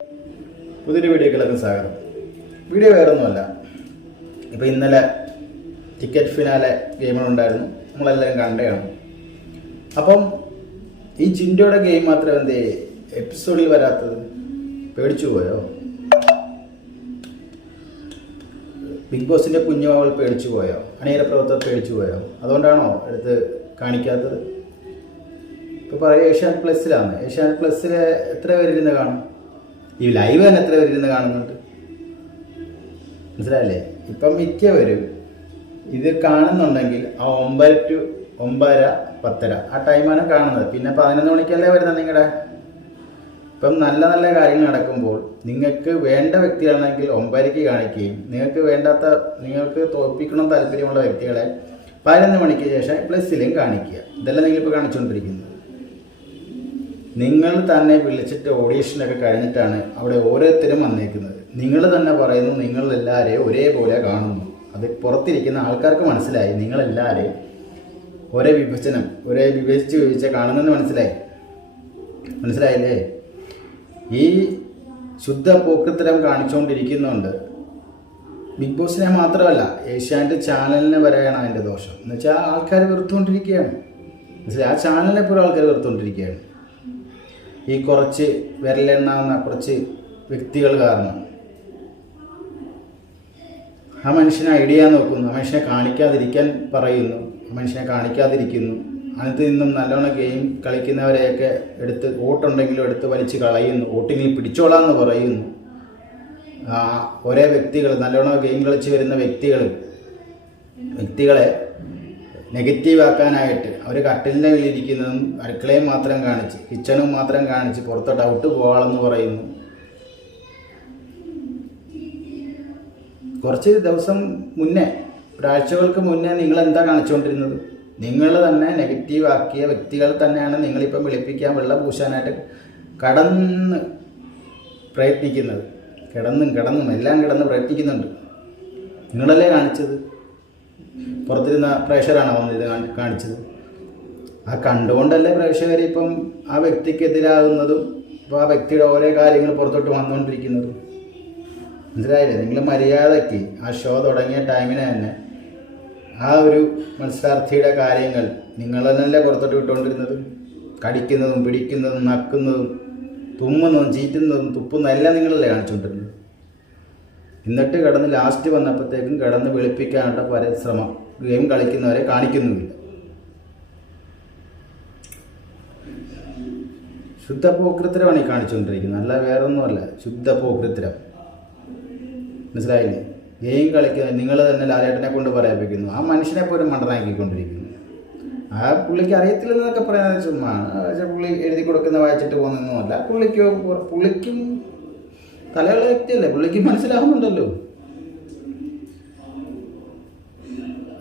പുതിയൊരു വീഡിയോയിലേക്ക് സ്വാഗതം. വീഡിയോ വേറൊന്നുമല്ല, ഇപ്പോൾ ഇന്നലെ ടിക്കറ്റ് ഫിനാലെ ഗെയിമുകളുണ്ടായിരുന്നു, നമ്മളെല്ലാവരും കണ്ടതാണ്. അപ്പം ഈ ജിൻഡോയുടെ ഗെയിം മാത്രം എന്തേ എപ്പിസോഡിൽ വരാത്തത്? പേടിച്ചു പോയോ? ബിഗ് ബോസിൻ്റെ കുഞ്ഞുമാവൾ പേടിച്ചു പോയോ? അണിയറ പ്രവർത്തകർ പേടിച്ചു പോയോ? അതുകൊണ്ടാണോ എടുത്ത് കാണിക്കാത്തത്? ഇപ്പോൾ പറയുക ഏഷ്യാനെറ്റ് പ്ലസ്സിലാണ്. ഏഷ്യാനെറ്റ് പ്ലസ്സിൽ എത്ര പേരിരുന്ന് കാണും? ഈ ലൈവ് തന്നെ എത്ര പേരിരുന്ന് കാണുന്നുണ്ട്? മനസ്സിലായില്ലേ? ഇപ്പം മിക്കവരും ഇത് കാണുന്നുണ്ടെങ്കിൽ ആ 9 to 9:30, 10:30 ആ ടൈമാണ് കാണുന്നത്. പിന്നെ 11 മണിക്കല്ലേ വരുന്നത് നിങ്ങളുടെ. ഇപ്പം നല്ല നല്ല കാര്യങ്ങൾ നടക്കുമ്പോൾ നിങ്ങൾക്ക് വേണ്ട വ്യക്തികളാണെങ്കിൽ 9:30 കാണിക്കുകയും നിങ്ങൾക്ക് തോൽപ്പിക്കണം താല്പര്യമുള്ള വ്യക്തികളെ 11 മണിക്ക് ശേഷം പ്ലസ്സിലും കാണിക്കുക. ഇതെല്ലാം നിങ്ങളിപ്പോൾ കാണിച്ചുകൊണ്ടിരിക്കുന്നത്. നിങ്ങൾ തന്നെ വിളിച്ചിട്ട് ഓഡീഷനൊക്കെ കഴിഞ്ഞിട്ടാണ് അവിടെ ഓരോരുത്തരും വന്നേക്കുന്നത്. നിങ്ങൾ തന്നെ പറയുന്നു നിങ്ങളെല്ലാവരെയും ഒരേപോലെ കാണുന്നു. അത് പുറത്തിരിക്കുന്ന ആൾക്കാർക്ക് മനസ്സിലായി നിങ്ങളെല്ലാവരെയും വിഭജിച്ച് കാണുന്നെന്ന് മനസ്സിലായില്ലേ? ഈ ശുദ്ധ പോക്കൃത്തരം കാണിച്ചുകൊണ്ടിരിക്കുന്നുണ്ട്. ബിഗ് ബോസിനെ മാത്രമല്ല, ഏഷ്യാനെറ്റ് ചാനലിനെ വരെയാണ് അതിൻ്റെ ദോഷം. എന്ന് വെച്ചാൽ ആൾക്കാർ വെറുത്തുകൊണ്ടിരിക്കുകയാണ്. മനസ്സിലായി? ആ ചാനലിനെ പോലും ആൾക്കാർ വെറുത്തുകൊണ്ടിരിക്കുകയാണ്. ഈ കുറച്ച് വിരലെണ്ണാവുന്ന കുറച്ച് വ്യക്തികൾ കാരണം ആ മനുഷ്യനെ ഐഡിയ നോക്കുന്നു, ആ മനുഷ്യനെ കാണിക്കാതിരിക്കാൻ പറയുന്നു, ആ മനുഷ്യനെ കാണിക്കാതിരിക്കുന്നു. അതിനകത്ത് നിന്നും നല്ലോണം ഗെയിം കളിക്കുന്നവരെയൊക്കെ എടുത്ത് വോട്ടുണ്ടെങ്കിലും എടുത്ത് വലിച്ച് കളയുന്നു, വോട്ടിങ്ങിൽ പിടിച്ചോളാമെന്ന് പറയുന്നു. ഒരേ വ്യക്തികൾ നല്ലോണം ഗെയിം കളിച്ച് വരുന്ന വ്യക്തികളെ നെഗറ്റീവ് ആക്കാനായിട്ട് അവർ കട്ടിലിൻ്റെ മേലിരിക്കുന്നതും അടുക്കളയും മാത്രം കാണിച്ച് കിച്ചണും മാത്രം കാണിച്ച് പുറത്തോട്ട് ഔട്ട് പോകാമെന്ന് പറയുന്നു. കുറച്ച് ദിവസം മുന്നേ, ഒരാഴ്ചകൾക്ക് മുന്നേ നിങ്ങൾ എന്താ കാണിച്ചുകൊണ്ടിരുന്നത്? നിങ്ങൾ തന്നെ നെഗറ്റീവ് ആക്കിയ വ്യക്തികൾ തന്നെയാണ് നിങ്ങളിപ്പം വിളിപ്പിക്കാൻ വെള്ള പൂശാനായിട്ട് കടന്ന് പ്രയത്നിക്കുന്നത്. കിടന്നും എല്ലാം കിടന്ന് പ്രയത്നിക്കുന്നുണ്ട്. നിങ്ങളല്ലേ കാണിച്ചത്? പുറത്തിരുന്ന പ്രേക്ഷകരാണോ വന്ന് ഇത് കാണിച്ചത്? ആ കണ്ടുകൊണ്ടല്ലേ പ്രേക്ഷകർ ഇപ്പം ആ വ്യക്തിക്കെതിരാകുന്നതും ഇപ്പോൾ ആ വ്യക്തിയുടെ ഓരോ കാര്യങ്ങൾ പുറത്തോട്ട് വന്നുകൊണ്ടിരിക്കുന്നതും. മനസ്സിലായില്ലേ? നിങ്ങൾ മര്യാദയ്ക്ക് ആ ഷോ തുടങ്ങിയ ടൈമിന് തന്നെ ആ ഒരു മത്സരാർത്ഥിയുടെ കാര്യങ്ങൾ നിങ്ങൾ തന്നെയല്ലേ പുറത്തോട്ട് വിട്ടുകൊണ്ടിരുന്നത്? കടിക്കുന്നതും പിടിക്കുന്നതും നക്കുന്നതും തുമ്മുന്നതും ചീറ്റുന്നതും തുപ്പുന്നതും എല്ലാം നിങ്ങളല്ലേ കാണിച്ചുകൊണ്ടിരുന്നത്. എന്നിട്ട് കിടന്ന് ലാസ്റ്റ് വന്നപ്പോഴത്തേക്കും കിടന്ന് വെളുപ്പിക്കാനുള്ള പരിശ്രമം ഗെയിം കളിക്കുന്നവരെ കാണിക്കുന്നുമില്ല. ശുദ്ധ പോക്കൃത്തരമാണ് ഈ കാണിച്ചുകൊണ്ടിരിക്കുന്നത്, അല്ല വേറൊന്നുമല്ല. ശുദ്ധ പോക്കൃത്തരം. മനസ്സിലായില്ലേ? ഗെയിം കളിക്കുന്ന നിങ്ങൾ തന്നെ ലാലേട്ടനെ കൊണ്ട് പറയിപ്പിക്കുന്നു. ആ മനുഷ്യനെ പോലും മണ്ടനാക്കിക്കൊണ്ടിരിക്കുന്നു. ആ പുള്ളിക്ക് അറിയത്തില്ലെന്നൊക്കെ പറയാൻ ചുമ്മാ പുള്ളി എഴുതി കൊടുക്കുന്ന വായിച്ചിട്ട് പോകുന്നൊന്നുമല്ല. പുള്ളിക്കും തലയുള്ള വ്യക്തിയല്ലേ, പുള്ളിക്ക് മനസ്സിലാവുന്നുണ്ടല്ലോ.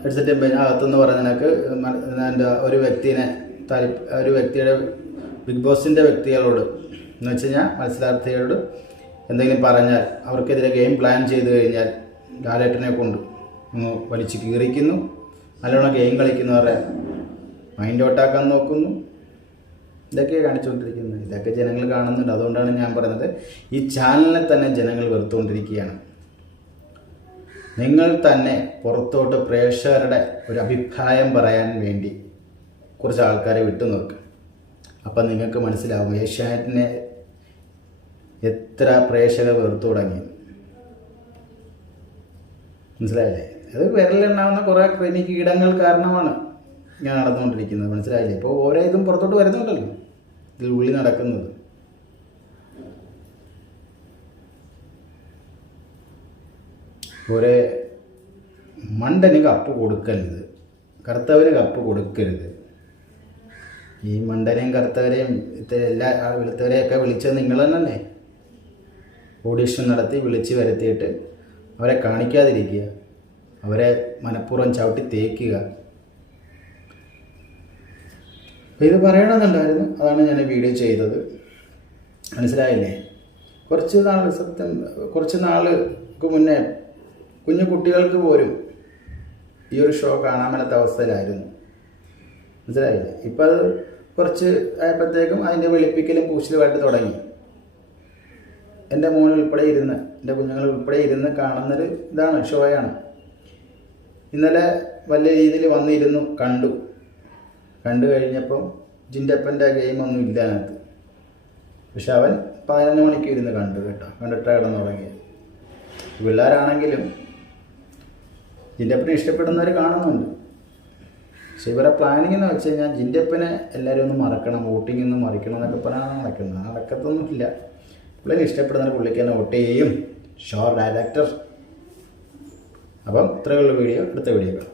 ഹെഡ്സെറ്റ് അകത്തെന്ന് പറയുന്നതിനൊക്കെ എൻ്റെ ഒരു വ്യക്തിയുടെ ബിഗ് ബോസിൻ്റെ വ്യക്തികളോട് എന്ന് വെച്ച് കഴിഞ്ഞാൽ മത്സരാർത്ഥികളോട് എന്തെങ്കിലും പറഞ്ഞാൽ, അവർക്കെതിരെ ഗെയിം പ്ലാൻ ചെയ്ത് കഴിഞ്ഞാൽ ലാലേട്ടനെ കൊണ്ട് വലിച്ച് കീറിക്കുന്നു. നല്ലോണം ഗെയിം കളിക്കുന്നവരെ മൈൻഡ് ഔട്ടാക്കാൻ നോക്കുന്നു. ഇതൊക്കെ കാണിച്ചുകൊണ്ടിരിക്കുന്നത്. ഇതൊക്കെ ജനങ്ങൾ കാണുന്നുണ്ട്. അതുകൊണ്ടാണ് ഞാൻ പറയുന്നത്, ഈ ചാനലിനെ തന്നെ ജനങ്ങൾ വെറുത്തുകൊണ്ടിരിക്കുകയാണ്. നിങ്ങൾ തന്നെ പുറത്തോട്ട് പ്രേക്ഷകരുടെ ഒരു അഭിപ്രായം പറയാൻ വേണ്ടി കുറച്ച് ആൾക്കാരെ വിട്ടു നോക്കുക. അപ്പം നിങ്ങൾക്ക് മനസ്സിലാവും ഏഷ്യാനെറ്റിനെ എത്ര പ്രേക്ഷകർ വെറുത്തു തുടങ്ങി. മനസ്സിലായില്ലേ? അത് വിരലെണ്ണാവുന്ന കുറേ കീടങ്ങൾ കാരണമാണ് ഞാൻ നടന്നുകൊണ്ടിരിക്കുന്നത്. മനസ്സിലായില്ലേ? ഇപ്പോൾ ഓരോ ഇതും പുറത്തോട്ട് വരുന്നുണ്ടല്ലോ, ഇതിൽ ഉള്ളിൽ നടക്കുന്നത്. ഒരേ മണ്ടന് കപ്പ് കൊടുക്കരുത്, കറുത്തവന് കപ്പ് കൊടുക്കരുത്. ഈ മണ്ടനെയും കറുത്തവരെയും എല്ലാ വെളുത്തവരെയൊക്കെ വിളിച്ചത് നിങ്ങൾ തന്നെയല്ലേ? ഓഡീഷൻ നടത്തി വിളിച്ച് വരുത്തിയിട്ട് അവരെ കാണിക്കാതിരിക്കുക, അവരെ മനഃപൂർവ്വം ചവിട്ടി തേക്കുക. അപ്പോൾ ഇത് പറയണമെന്നുണ്ടായിരുന്നു, അതാണ് ഞാൻ വീഡിയോ ചെയ്തത്. മനസ്സിലായില്ലേ? കുറച്ച് നാൾക്ക് മുന്നേ കുഞ്ഞു കുട്ടികൾക്ക് പോലും ഈ ഒരു ഷോ കാണാൻ മേലാത്ത അവസ്ഥയിലായിരുന്നു. മനസ്സിലായില്ലേ? ഇപ്പം അത് കുറച്ച് ആയപ്പോഴത്തേക്കും അതിൻ്റെ വെളുപ്പിക്കലും പൂശലുമായിട്ട് തുടങ്ങി. എൻ്റെ മോൻ ഉൾപ്പെടെ ഇരുന്ന്, എൻ്റെ കുഞ്ഞുങ്ങൾ ഉൾപ്പെടെ ഇരുന്ന് കാണുന്നൊരു ഇതാണ്, ഷോയാണ്. ഇന്നലെ വലിയ രീതിയിൽ വന്നിരുന്നു, കണ്ടു കഴിഞ്ഞപ്പം ജിൻ്റപ്പൻ്റെ ഗെയിമൊന്നും ഇല്ല അതിനകത്ത്. പക്ഷെ അവൻ 11 മണിക്ക് ഇരുന്ന് കണ്ടു കേട്ടോ, കണ്ടിട്ടാണ് കിടന്നു തുടങ്ങിയത്. പിള്ളേരാണെങ്കിലും ജിൻ്റപ്പനെ ഇഷ്ടപ്പെടുന്നവർ കാണുന്നുണ്ട്. പക്ഷെ ഇവരെ പ്ലാനിങ് എന്ന് വെച്ച് കഴിഞ്ഞാൽ ജിൻ്റപ്പനെ എല്ലാവരും ഒന്ന് മറക്കണം, വോട്ടിംഗ് ഒന്ന് മറിക്കണം എന്നൊക്കെ പറയാനാണ് നടക്കുന്നത്. നടക്കത്തൊന്നുമില്ല. പുള്ളിനെ ഇഷ്ടപ്പെടുന്ന പുള്ളിക്ക് തന്നെ വോട്ട് ചെയ്യും. ഷോർ ഡയറക്ടർ. അപ്പം ഇത്രയുള്ള വീഡിയോ, അടുത്ത വീഡിയോ കാണാം.